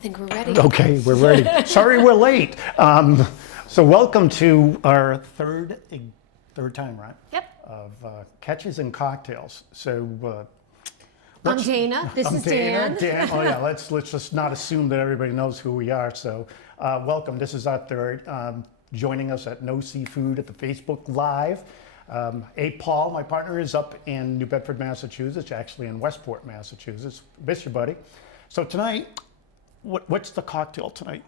I think we're ready. Okay, we're ready. Sorry we're late. So welcome to our third time, right? Yep. Of catches and cocktails. So I'm Dana. This is Dan. Dan. Oh yeah, let's just not assume that everybody knows who we are. So welcome. This is our third. Joining us at KnowSeafood at the Facebook Live. Paul, my partner, is up in New Bedford, Massachusetts, actually in Westport, Massachusetts. Miss you, buddy. So tonight, what's the cocktail tonight?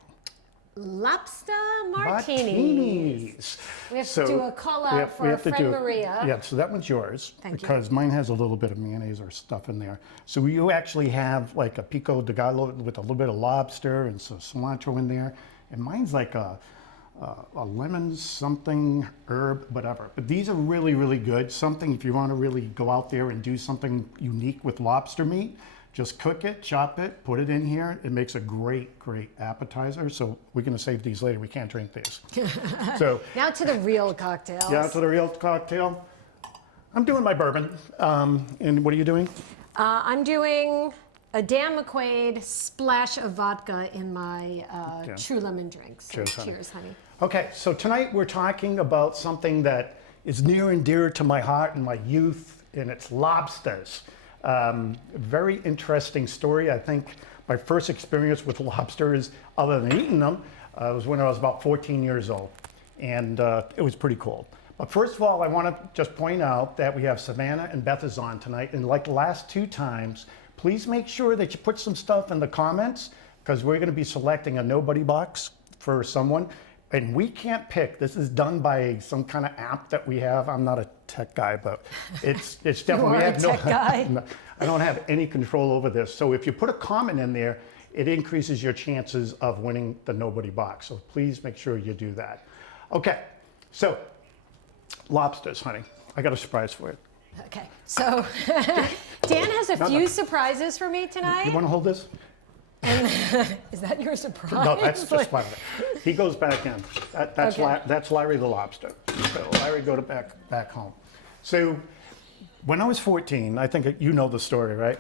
Lobster Martinis. We have to do a call out for our friend Maria. Yeah, so that one's yours. Thank you. Because mine has a little bit of mayonnaise or stuff in there. So you actually have like a pico de gallo with a little bit of lobster and some cilantro in there. And mine's like a lemon something herb, whatever. But these are really, really good. Something if you want to really go out there and do something unique with lobster meat, just cook it, chop it, put it in here. It makes a great, great appetizer. So we're going to save these later. We can't drink these. So now to the real cocktails. Yeah, to the real cocktail. I'm doing my bourbon. And what are you doing? I'm doing a Dan McQuaid splash of vodka in my True Lemon drinks. So cheers, honey. Okay, so tonight we're talking about something that is near and dear to my heart and my youth, and it's lobsters. Very interesting story. I think my first experience with lobsters, other than eating them, was when I was about 14 years old, and it was pretty cool. But first of all, I want to just point out that we have Savannah and Beth is on tonight, and like the last two times, please make sure that you put some stuff in the comments, because we're going to be selecting a nobody box for someone. And we can't pick. This is done by some kind of app that we have. I'm not a tech guy, but it's definitely. You are a tech guy. I don't have any control over this. So if you put a comment in there, it increases your chances of winning the nobody box. So please make sure you do that. Okay, so lobsters, honey. I got a surprise for you. Okay, so Dan has a few surprises for me tonight. You want to hold this? Is that your surprise? No, that's just part of it. He goes back in. That's Larry the lobster. So Larry go to back home. So when I was 14, I think you know the story, right?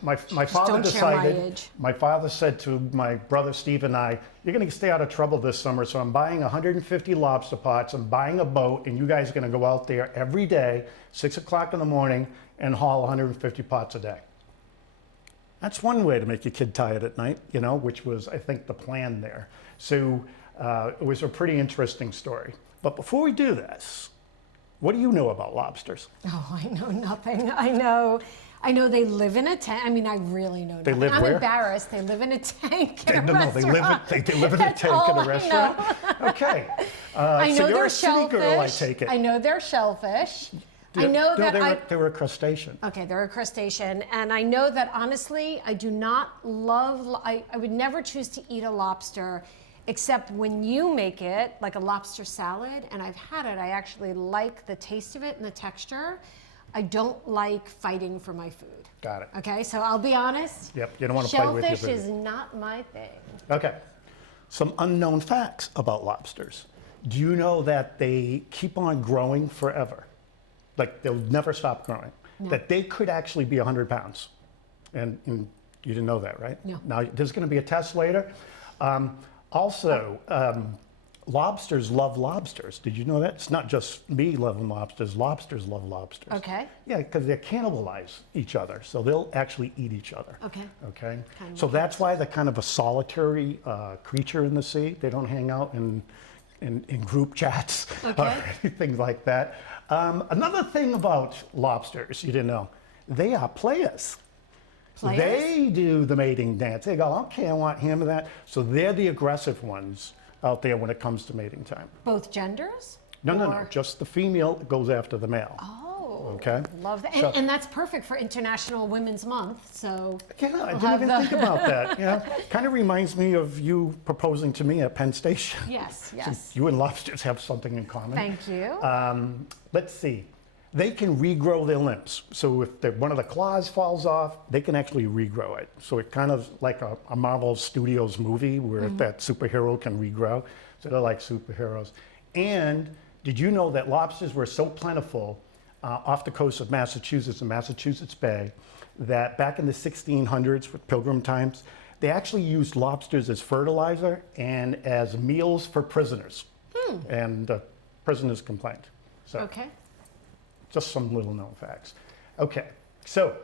My father decided. My father said to my brother Steve and I, "You're going to stay out of trouble this summer, so I'm buying 150 lobster pots. I'm buying a boat, and you guys are going to go out there every day, 6 o'clock in the morning, and haul 150 pots a day." That's one way to make your kid tired at night, you know, which was, I think, the plan there. So it was a pretty interesting story. But before we do this, what do you know about lobsters? Oh, I know nothing. I know they live in a tank. I mean, I really know nothing. They live I'm where? embarrassed. They live in a tank in a restaurant. They live in a tank in a restaurant? Okay. I know so you're they're a city girl, I take it. I know they're shellfish. I know that they were a crustacean. Okay, they're a crustacean, and I know that honestly, I do not love. I would never choose to eat a lobster, except when you make it like a lobster salad. And I've had it. I actually like the taste of it and the texture. I don't like fighting for my food. Got it. Okay, so I'll be honest. Yep, you don't want to play with your food. Shellfish is not my thing. Okay, some unknown facts about lobsters. Do you know that they keep on growing forever? Like they'll never stop growing. No. That they could actually be 100 pounds. And you didn't know that, right? No. Now there's going to be a test later. Lobsters love lobsters. Did you know that? It's not just me loving lobsters. Lobsters love lobsters. Okay. Yeah, because they cannibalize each other. So they'll actually eat each other. Okay. Okay. So that's why they're kind of a solitary creature in the sea. They don't hang out in group chats or anything like that. Another thing about lobsters you didn't know, they are players. They do the mating dance. They go, okay, I want him and that. So they're the aggressive ones out there when it comes to mating time. Both genders? No. Just the female goes after the male. Oh, okay. Love that. And that's perfect for International Women's Month. So yeah, I didn't even think about that. Yeah, kind of reminds me of you proposing to me at Penn Station. Yes. So you and lobsters have something in common. Thank you. Let's see. They can regrow their limbs. So if one of the claws falls off, they can actually regrow it. So it kind of like a Marvel Studios movie where that superhero can regrow. So they're like superheroes. And did you know that lobsters were so plentiful off the coast of Massachusetts and Massachusetts Bay that back in the 1600s with Pilgrim times, They actually used lobsters as fertilizer and as meals for prisoners. And prisoners complained. So Okay. just some little known facts. Okay, so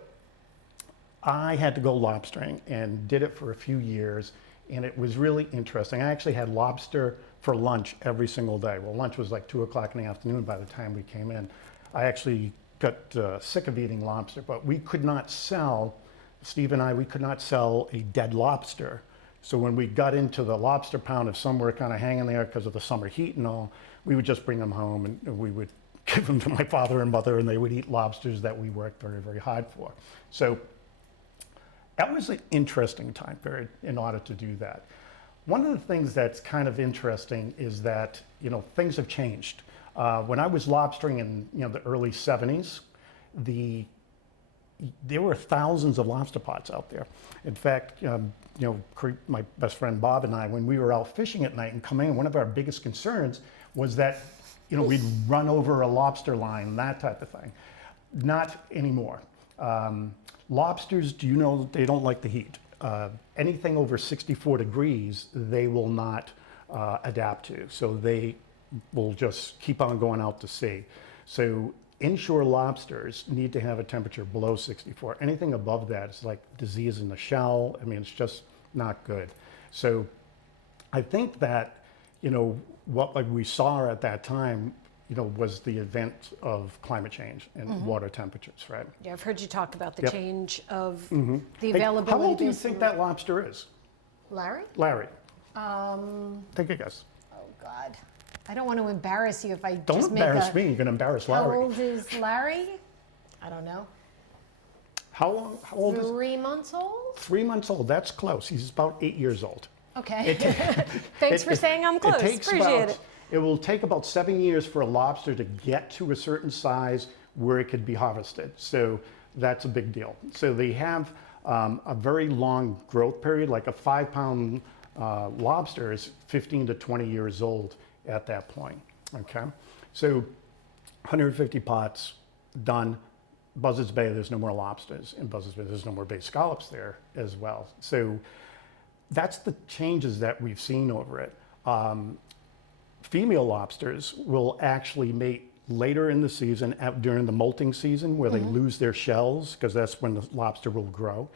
I had to go lobstering and did it for a few years, and it was really interesting. I actually had lobster for lunch every single day. Well, lunch was like 2 o'clock in the afternoon by the time we came in. I actually got sick of eating lobster, but we could not sell, Steve and I, we could not sell a dead lobster. So when we got into the lobster pound, if some were kind of hanging there because of the summer heat and all, we would just bring them home and we would give them to my father and mother, and they would eat lobsters that we worked very, very hard for. So that was an interesting time period in order to do that. One of the things that's kind of interesting is that, you know, things have changed. When I was lobstering in, you know, the early 70s, there were thousands of lobster pots out there. In fact, you know, my best friend Bob and I, when we were out fishing at night and coming in, one of our biggest concerns was that, you know, we'd run over a lobster line, that type of thing. Not anymore. Lobsters, do you know, they don't like the heat. Anything over 64 degrees, they will not adapt to. So they will just keep on going out to sea. So inshore lobsters need to have a temperature below 64. Anything above that is like disease in the shell. I mean, it's just not good. So I think that, you know, what like we saw at that time, you know, was the event of climate change and water temperatures, right? Yeah, I've heard you talk about the Yep. change of the Hey, availability. how old do you of think food. that lobster is? Larry? Larry, take a guess. Oh God, I don't want to embarrass you if I Don't just embarrass make me, you're gonna embarrass How Larry. old is Larry? I don't know. How old is 3 months old? 3 months old? That's close. He's about 8 years old. Okay. Thanks for saying I'm close. Appreciate it. It will take about 7 years for a lobster to get to a certain size where it could be harvested. So that's a big deal. So they have a very long growth period, like a 5-pound lobster is 15 to 20 years old at that point. Okay. So 150 pots done. Buzzards Bay, there's no more lobsters. In Buzzards Bay, there's no more bay scallops there as well. So that's the changes that we've seen over it. Female lobsters will actually mate later in the season during the molting season where they lose their shells because that's when the lobster will grow.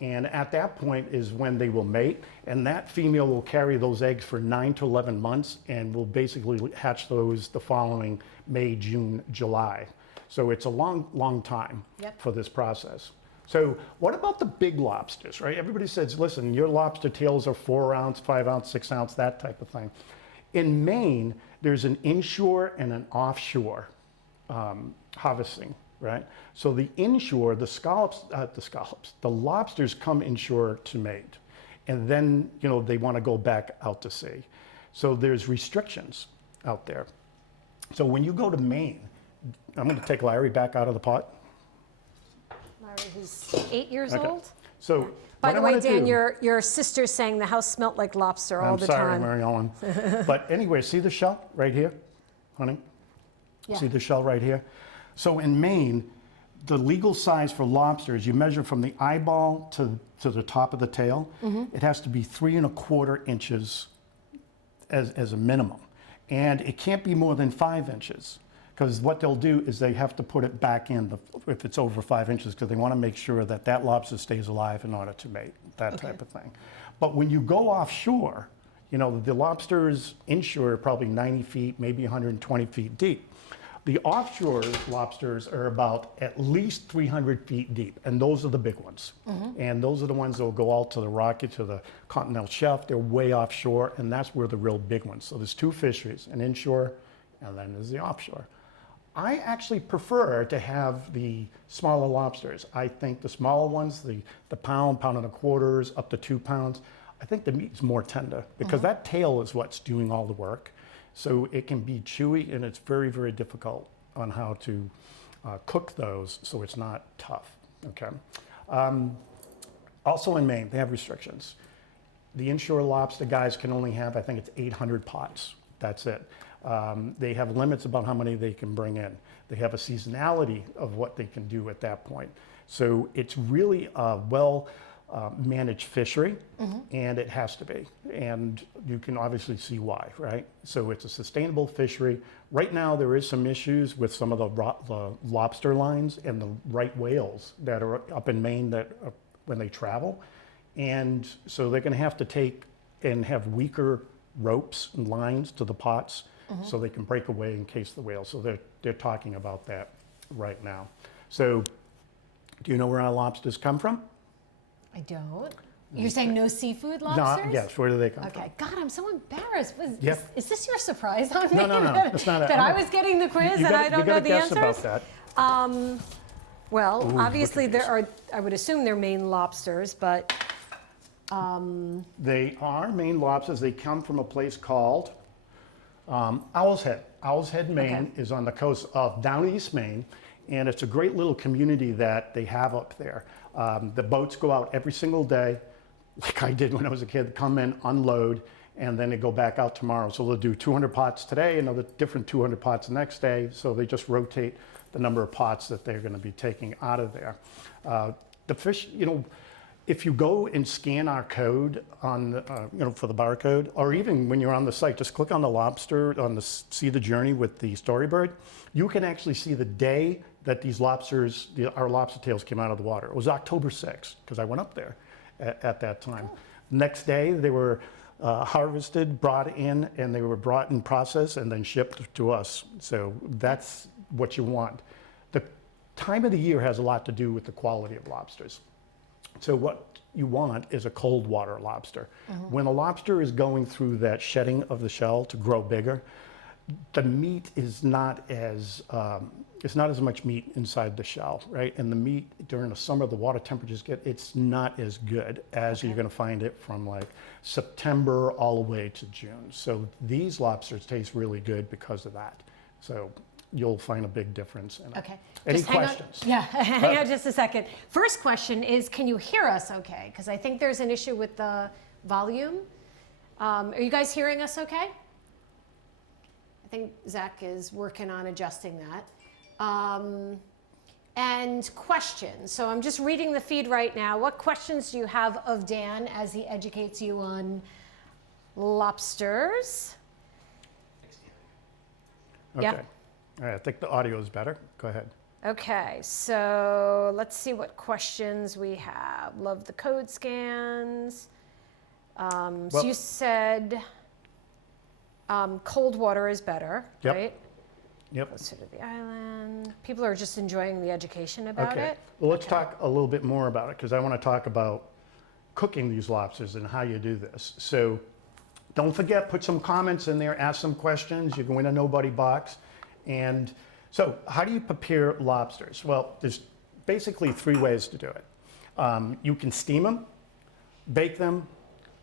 And at that point is when they will mate, and that female will carry those eggs for 9 to 11 months and will basically hatch those the following May, June, July. So it's a long, long time for this process. So what about the big lobsters, right? Everybody says, listen, your lobster tails are 4 ounce, 5 ounce, 6 ounce, that type of thing. In Maine, there's an inshore and an offshore harvesting, right? So the inshore, the lobsters come inshore to mate. And then, you know, they want to go back out to sea. So there's restrictions out there. So when you go to Maine, I'm going to take Larry back out of the pot. Larry, who's 8 years old. So By what the I way, wanna Dan, do- your sister's saying the house smelt like lobster all I'm the sorry, time. Mary Ellen. But anyway, see the shell right here, honey? Yeah. See the shell right here? So in Maine, the legal size for lobsters, you measure from the eyeball to the top of the tail. It has to be 3 1/4 inches as a minimum. And it can't be more than 5 inches. Because what they'll do is they have to put it back in if it's over 5 inches because they want to make sure that that lobster stays alive in order to mate, that type of thing. But when you go offshore, you know, the lobsters inshore are probably 90 feet, maybe 120 feet deep. The offshore lobsters are about at least 300 feet deep, and those are the big ones. And those are the ones that will go out to the Rocky, to the continental shelf. They're way offshore, and that's where the real big ones. So there's 2 fisheries, an inshore, and then there's the offshore. I actually prefer to have the smaller lobsters. I think the smaller ones, the pound, pound and a quarters, up to 2 pounds, I think the meat is more tender because that tail is what's doing all the work. So it can be chewy and it's very, very difficult on how to cook those so it's not tough, okay? Also in Maine, they have restrictions. The inshore lobster guys can only have, I think it's 800 pots, that's it. They have limits about how many they can bring in. They have a seasonality of what they can do at that point. So it's really a well managed fishery, and it has to be. And you can obviously see why, right? So it's a sustainable fishery. Right now, there is some issues with some of the lobster lines and the right whales that are up in Maine that when they travel. And so they're going to have to take and have weaker ropes and lines to the pots so they can break away in case the whales. So they're talking about that right now. So do you know where our lobsters come from? I don't. You're saying no seafood lobsters? No, yes, where do they come from? Okay. God, I'm so embarrassed. Yep. Is this your surprise on me? No, it's not. That I was getting the quiz and I don't know the answers? You got to guess about that. Well, Ooh, obviously look at there are, I would assume they're Maine lobsters, but They are Maine lobsters. They come from a place called Owl's Head. Owl's Head, Maine is on the coast of down East Maine, and it's a great little community that they have up there. The boats go out every single day, like I did when I was a kid, come in, unload, and then they go back out tomorrow. So they'll do 200 pots today, another different 200 pots the next day. So they just rotate the number of pots that they're going to be taking out of there. The fish, you know, if you go and scan our code on, you know, for the barcode, or even when you're on the site, just click on the lobster, on the see the journey with the storybird, you can actually see the day that these lobsters, our lobster tails came out of the water. It was October 6th, because I went up there at that time. Next day, they were harvested, brought in, and they were brought in process and then shipped to us. So that's what you want. The time of the year has a lot to do with the quality of lobsters. So what you want is a cold water lobster. When a lobster is going through that shedding of the shell to grow bigger, the meat is not as it's not as much meat inside the shell, right? And the meat during the summer, the water temperatures it's not as good as you're going to find it from like September all the way to June. So these lobsters taste really good because of that. So you'll find a big difference in it. okay. Any Just hang on. questions? Yeah, hang on just a second. First question is, can you hear us okay? Because I think there's an issue with the volume. Are you guys hearing us okay? I think Zach is working on adjusting that. And questions. So I'm just reading the feed right now. What questions do you have of Dan as he educates you on lobsters? Okay. Yeah. All right, I think the audio is better. Go ahead. Okay, so let's see what questions we have. Love the code scans. So you said cold water is better, Yep. right? Yep. Closer to the island. People are just enjoying the education about Okay. it. Well, let's talk a little bit more about it because I want to talk about cooking these lobsters and how you do this. So don't forget, put some comments in there, ask some questions. You can win a nobody box. And so how do you prepare lobsters? Well, there's basically 3 ways to do it. You can steam them, bake them,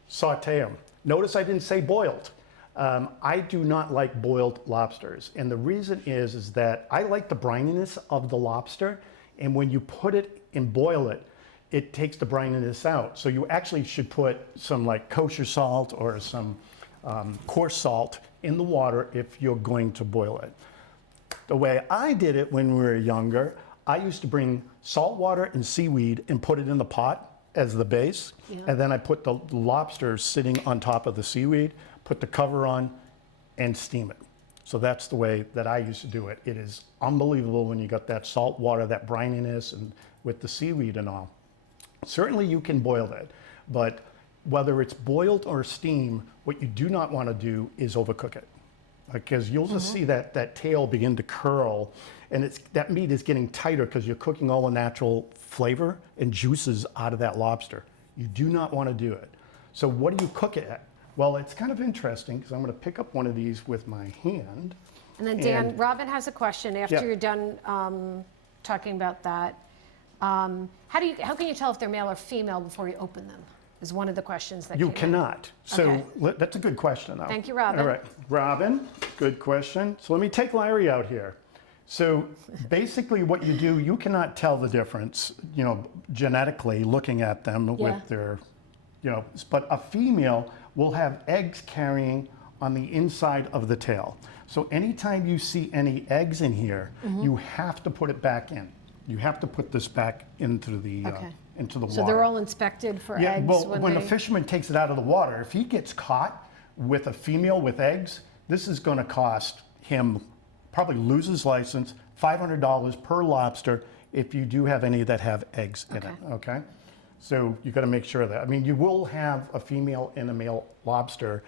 saute them. Notice I didn't say boiled. I do not like boiled lobsters. And the reason is that I like the brininess of the lobster. And when you put it and boil it, it takes the brininess out. So you actually should put some like kosher salt or some coarse salt in the water if you're going to boil it. The way I did it when we were younger, I used to bring salt water and seaweed and put it in the pot as the base. Yeah. And then I put the lobster sitting on top of the seaweed, put the cover on, and steam it. So that's the way that I used to do it. It is unbelievable when you got that salt water, that brininess, and with the seaweed and all. Certainly you can boil it, but whether it's boiled or steamed, what you do not want to do is overcook it. Because you'll just see that tail begin to curl, and that meat is getting tighter because you're cooking all the natural flavor and juices out of that lobster. You do not want to do it. So what do you cook it at? Well, it's kind of interesting because I'm going to pick up one of these with my hand. And then Dan, Robin has a question after you're done talking about that. How can you tell if they're male or female before you open them? Is one of the questions that you came in. cannot. So that's a good question, though. Thank you, Robin. All right, Robin, good question. So let me take Larry out here. So basically, what you do, you cannot tell the difference, you know, genetically looking at them with their, you know. But a female will have eggs carrying on the inside of the tail. So anytime you see any eggs in here, you have to put it back in. you have to put this back into the Okay. water. So they're all inspected for Yeah, eggs well, when when they... a fisherman takes it out of the water, if he gets caught with a female with eggs, this is going to cost him, probably lose his license, $500 per lobster if you do have any that have eggs in it, okay? So you got to make sure of that. I mean, you will have a female and a male lobster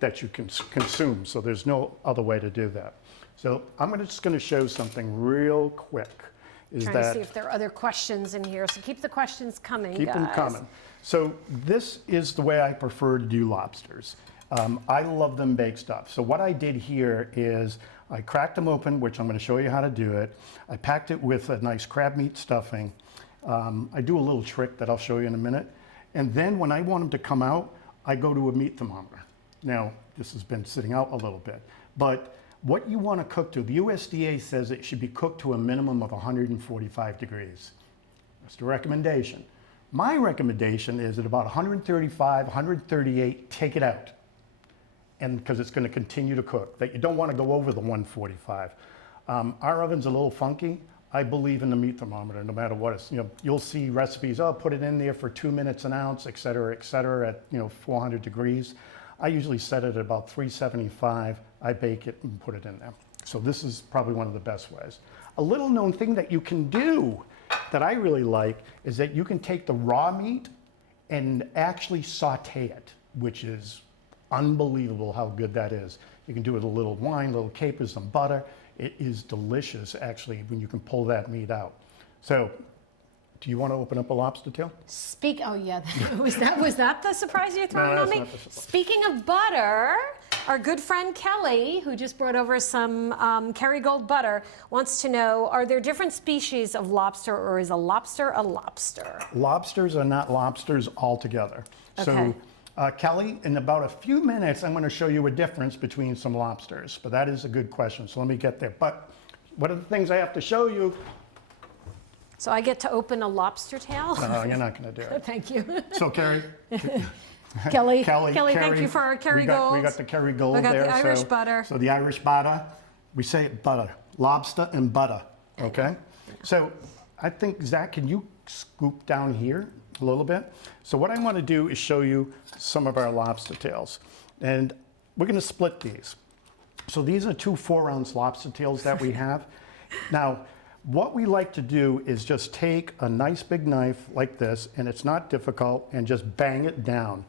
that you can consume, so there's no other way to do that. So I'm just going to show something real quick. Trying to see if there are other questions in here, so keep the questions coming, Keep them guys. coming. So this is the way I prefer to do lobsters. I love them baked stuff. So what I did here is I cracked them open, which I'm going to show you how to do it. I packed it with a nice crab meat stuffing. I do a little trick that I'll show you in a minute. And then when I want them to come out, I go to a meat thermometer. Now, this has been sitting out a little bit, but what you want to cook to, the USDA says it should be cooked to a minimum of 145 degrees. That's the recommendation. My recommendation is at about 135, 138, take it out. And because it's going to continue to cook, that you don't want to go over the 145. Our oven's a little funky. I believe in the meat thermometer, no matter what it's, you'll see recipes, put it in there for 2 minutes an ounce, et cetera, at, 400 degrees. I usually set it at about 375. I bake it and put it in there. So this is probably one of the best ways. A little known thing that you can do that I really like is that you can take the raw meat and actually saute it, which is unbelievable how good that is. You can do it with a little wine, little capers, some butter. It is delicious, actually, when you can pull that meat out. So, do you want to open up a lobster tail? Oh yeah, was that the surprise you're throwing No, on that's me? not the surprise. Speaking of butter, our good friend Kelly, who just brought over some Kerrygold butter, wants to know, are there different species of lobster, or is a lobster a lobster? Lobsters are not lobsters altogether. Okay. So, Kelly, in about a few minutes, I'm going to show you a difference between some lobsters. But that is a good question, so let me get there. But what are the things I have to show you? So I get to open a lobster tail? No, you're not going to do it. Thank you. So, Carrie. Kelly, Kelly, thank you for our Kerrygold. We got the Kerrygold We got there. the Irish butter. So the Irish butter, we say it butter, lobster and butter, okay? So I think, Zach, can you scoop down here a little bit? So what I want to do is show you some of our lobster tails. And we're going to split these. So these are 2 4-ounce lobster tails that we have. Now, what we like to do is just take a nice big knife like this, and it's not difficult, and just bang it down.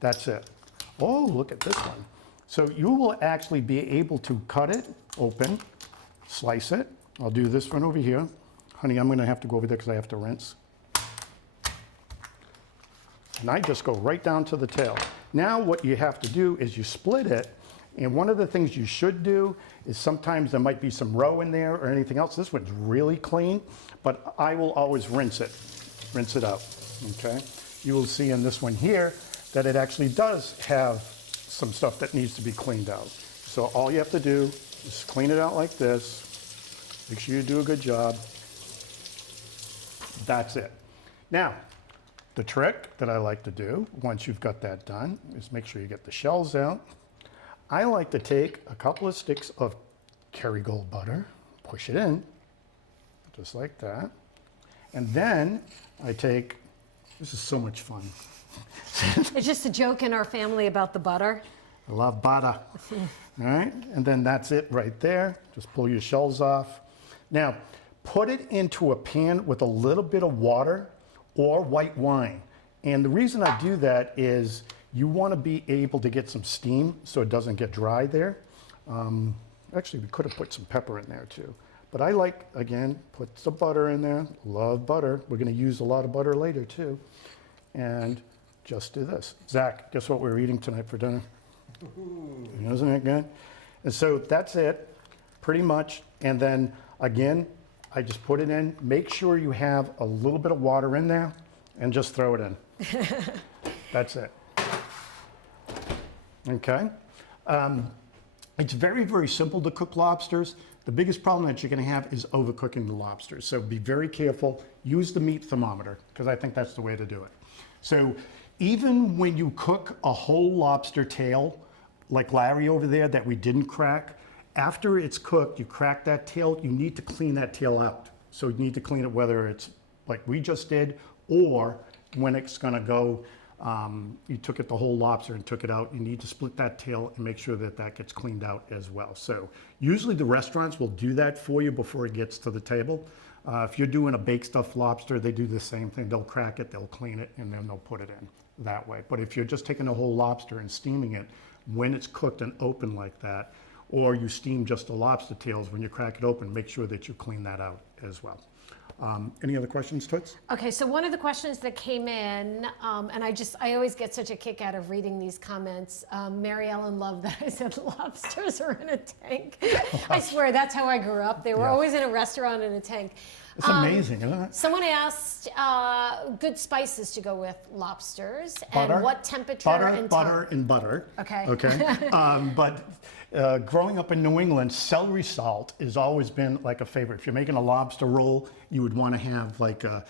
That's it. Oh, look at this one. So you will actually be able to cut it open, slice it. I'll do this one over here. Honey, I'm going to have to go over there because I have to rinse. And I just go right down to the tail. Now what you have to do is you split it. And one of the things you should do is sometimes there might be some roe in there or anything else. This one's really clean, but I will always rinse it out, okay? You will see in this one here that it actually does have some stuff that needs to be cleaned out. So all you have to do is clean it out like this. Make sure you do a good job. That's it. Now, the trick that I like to do once you've got that done is make sure you get the shells out. I like to take a couple of sticks of Kerrygold butter, push it in, just like that. And then I take, this is so much fun. It's just a joke in our family about the butter. I love butter. All right, and then that's it right there. Just pull your shells off. Now, put it into a pan with a little bit of water or white wine. And the reason I do that is you want to be able to get some steam so it doesn't get dry there. Actually, we could have put some pepper in there too. But I like, again, put some butter in there. Love butter. We're going to use a lot of butter later too. And just do this. Zach, guess what we're eating tonight for dinner? Isn't it good? And so that's it, pretty much. And then again, I just put it in. Make sure you have a little bit of water in there and just throw it in. That's it. Okay. It's very, very simple to cook lobsters. The biggest problem that you're going to have is overcooking the lobsters. So be very careful. Use the meat thermometer, because I think that's the way to do it. So even when you cook a whole lobster tail, like Larry over there that we didn't crack, after it's cooked, you crack that tail, you need to clean that tail out. So you need to clean it whether it's like we just did, or when it's gonna go, you took it the whole lobster and took it out, you need to split that tail and make sure that that gets cleaned out as well. So usually the restaurants will do that for you before it gets to the table. If you're doing a baked stuffed lobster, they do the same thing. They'll crack it, they'll clean it, and then they'll put it in that way. But if you're just taking the whole lobster and steaming it, when it's cooked and open like that, or you steam just the lobster tails, when you crack it open, make sure that you clean that out as well. Any other questions, Toots? Okay, so one of the questions that came in, and I always get such a kick out of reading these comments. Mary Ellen loved that I said lobsters are in a tank. I swear, that's how I grew up. They were always in a restaurant in a tank. It's amazing, isn't it? Someone asked good spices to go with lobsters Butter, and what temperature and butter, time. and butter. Okay. Okay. But growing up in New England, celery salt has always been like a favorite. If you're making a lobster roll, you would want to have like a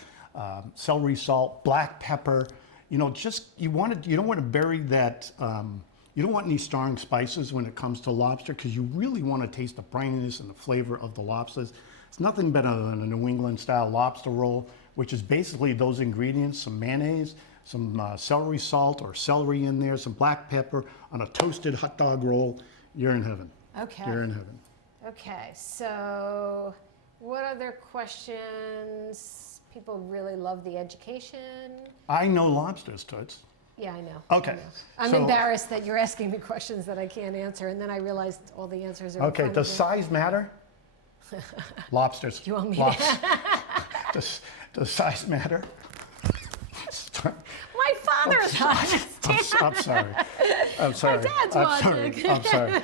celery salt, black pepper. You know, just you don't want to bury that. You don't want any strong spices when it comes to lobster because you really want to taste the brininess and the flavor of the lobsters. It's nothing better than a New England style lobster roll, which is basically those ingredients, some mayonnaise, some celery salt or celery in there, some black pepper on a toasted hot dog roll. You're in heaven. Okay. You're in heaven. Okay, so what other questions? People really love the education. I know lobsters, Toots. Yeah, I know. Okay, I know. I'm so- embarrassed that you're asking me questions that I can't answer, and then I realized all the answers are in Okay, front does of me. size matter? Lobsters. You want me to? Does size matter? My father's I'm sorry. I'm sorry. dad's I'm sorry. watching. I'm sorry.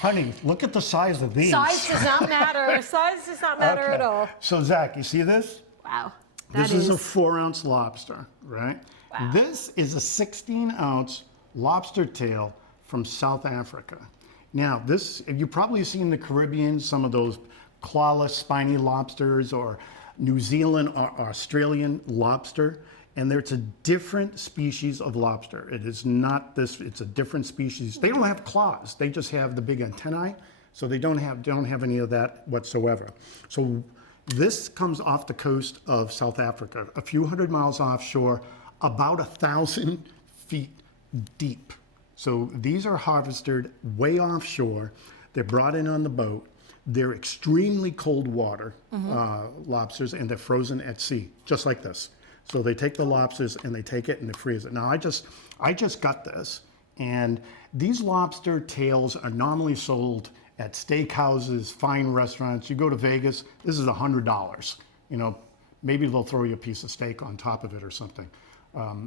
Honey, look at the size of these. Size does not matter. Size does not matter Okay. at all. So Zach, you see this? Wow. This is a 4-ounce lobster, right? Wow. This is a 16-ounce lobster tail from South Africa. Now, this, you've probably seen in the Caribbean some of those clawless, spiny lobsters, or New Zealand or Australian lobster, and it's a different species of lobster. It is not this, it's a different species. They don't have claws, they just have the big antennae, so they don't have any of that whatsoever. So this comes off the coast of South Africa, a few hundred miles offshore, about 1,000 feet deep. So these are harvested way offshore. They're brought in on the boat. They're extremely cold water lobsters, and they're frozen at sea, just like this. So they take the lobsters and they take it and they freeze it. Now I just got this, and these lobster tails are normally sold at steakhouses, fine restaurants. You go to Vegas, this is $100. You know, maybe they'll throw you a piece of steak on top of it or something.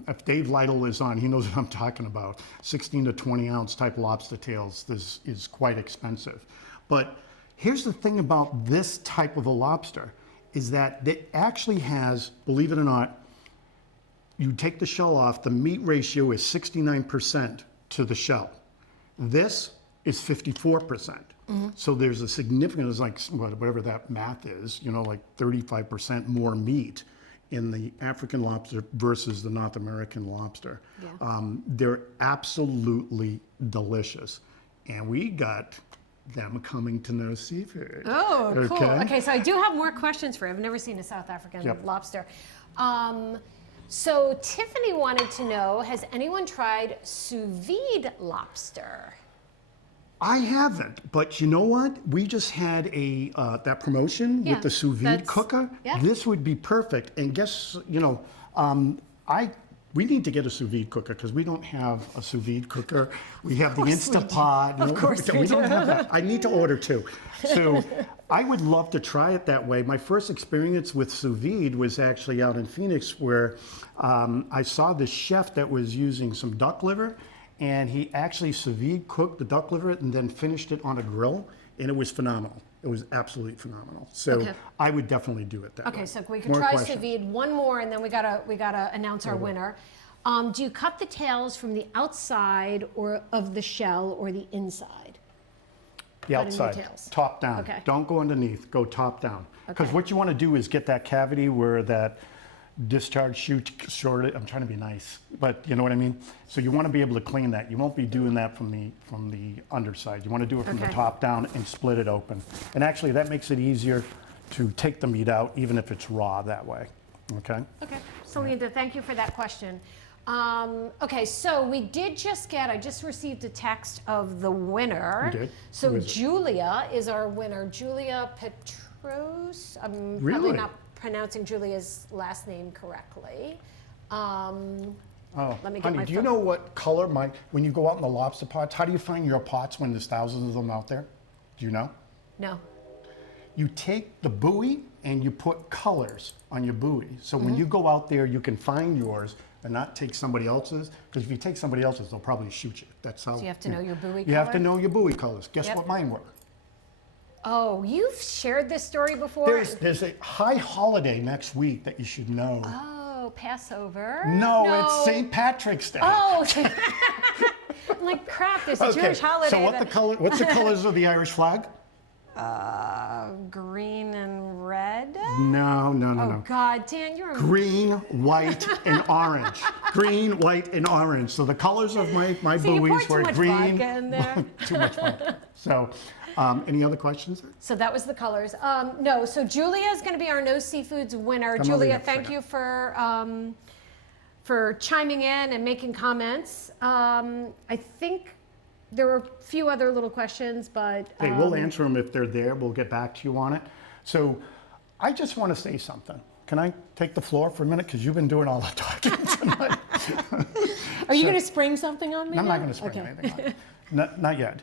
If Dave Lytle is on, he knows what I'm talking about. 16 to 20 ounce type lobster tails, this is quite expensive. But here's the thing about this type of a lobster, is that it actually has, believe it or not, you take the shell off, the meat ratio is 69% to the shell. This is 54%. So there's a significant, it's like whatever that math is, you know, like 35% more meat in the African lobster versus the North American lobster. Yeah. They're absolutely delicious. And we got them coming to KnowSeafood. Oh, cool. Okay, so I do have more questions for you. I've never seen a South African lobster. So Tiffany wanted to know, has anyone tried sous vide lobster? I haven't, but you know what? We just had a that promotion with the sous vide cooker. Yeah. This would be perfect. And guess, you know, we need to get a sous vide cooker because we don't have a sous vide cooker. We have the Instapot. Of course we don't have that. I need to order two. So I would love to try it that way. My first experience with sous vide was actually out in Phoenix, where I saw this chef that was using some duck liver, and he actually sous vide cooked the duck liver and then finished it on a grill, and it was phenomenal. It was absolutely phenomenal. So I would definitely do it that way. Okay, so we can More try questions? sous vide. One more, and then we gotta announce our winner. Do you cut the tails from the outside or of the shell or the inside? The Cutting the outside, tails. top down. Okay. Don't go underneath, go top down. Because Okay. what you want to do is get that cavity where that discharge chute shorted. I'm trying to be nice, but you know what I mean? So you want to be able to clean that. You won't be doing that from the underside. You want to do it from the Okay. top down and split it open. And actually that makes it easier to take the meat out, even if it's raw that way. Okay? Okay, so Linda, thank you for that question. Okay, so we did just get, I just received a text of the winner. You did? So Who is it? Julia is our winner. Julia Petros. I'm Really? probably not pronouncing Julia's last name correctly. Oh, Let me get honey, my do you phone. know what color when you go out in the lobster pots, how do you find your pots when there's thousands of them out there? Do you know? No. You take the buoy and you put colors on your buoy. So Mm-hmm. when you go out there, you can find yours and not take somebody else's. Because if you take somebody else's, they'll probably shoot you. That's how. So you have to know your buoy You have to color? know your buoy colors. Guess Yep. what mine were? Oh, you've shared this story before? There's a high holiday next week that you should know. Oh, Passover? No, it's St. Patrick's Day. Oh, I'm like, crap, there's a Jewish holiday. So that- what's the colors of the Irish flag? Green and red? No. Oh, God, Dan, you're a Green, white, and orange. Green, white, and orange. So the colors of my See, you poured buoys too were much green. vodka in there. Too much vodka. So, any other questions? So that was the colors. No, so Julia is going to be our No Seafoods winner. Come over Julia, here for a thank second. you for chiming in and making comments. I think there were a few other little questions, but Hey, we'll answer them if they're there. We'll get back to you on it. So, I just want to say something. Can I take the floor for a minute? Because you've been doing all the talking tonight. are you going to spring something on me? I'm now? not going to spring Okay. anything on you. Not yet.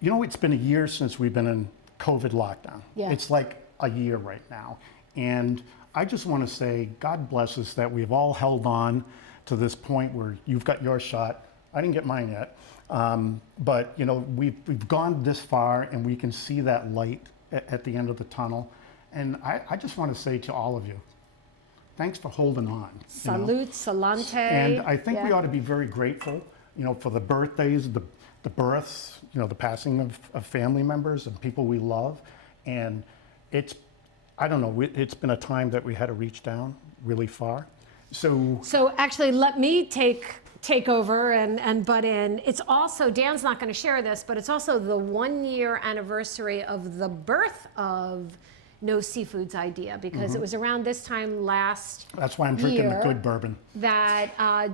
You know, it's been a year since we've been in COVID lockdown. Yeah. It's like a year right now. And I just want to say, God bless us that we've all held on to this point where you've got your shot. I didn't get mine yet. But, you know, we've gone this far and we can see that light at the end of the tunnel. And I just want to say to all of you, thanks for holding on. you know? Salute, salante. And I think we Yeah. ought to be very grateful, you know, for the birthdays, the births, you know, the passing of family members and people we love. And I don't know, it's been a time that we had to reach down really far. So actually, let me take over and butt in. It's also, Dan's not going to share this, but it's also the 1-year anniversary of the birth of No Seafood's idea, because it was around this time last that's why I'm drinking the year good bourbon. that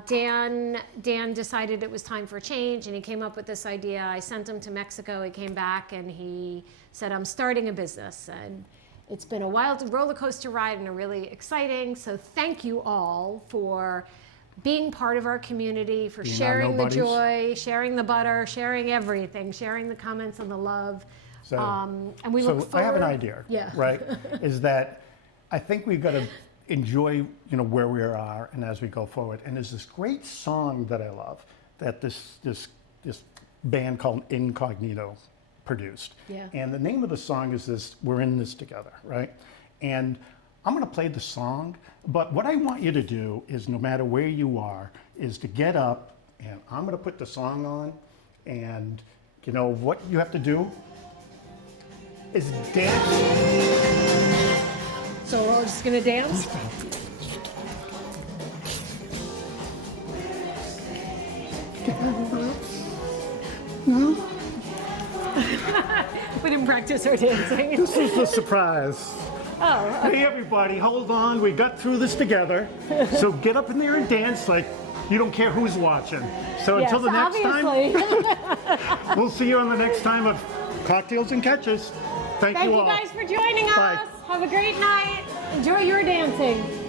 Dan decided it was time for change, and he came up with this idea. I sent him to Mexico. He came back and he said, I'm starting a business. And it's been a wild roller coaster ride and a really exciting. So thank you all for being part of our community, for Being our sharing the nobodies. joy, sharing the butter, sharing everything, sharing the comments and the love. So, And we look so forward. I have an idea, Yeah. right? Is that I think we've got to enjoy, you know, where we are and as we go forward. And there's this great song that I love that this band called Incognito produced. Yeah. And the name of the song is this, We're in This Together, right? And I'm going to play the song, but what I want you to do is, no matter where you are, is to get up and I'm going to put the song on, and you know what you have to do is dance. So we're all just going to dance? We didn't practice our dancing. This is the surprise. Oh, Hey everybody, hold on, we got through this together. So get up in there and dance like you don't care who's watching. So yes, until the next obviously. time, we'll see you on the next time of Cocktails and Catches. Thank Thank you you all. guys for joining us. Bye. Have a great night. Enjoy your dancing.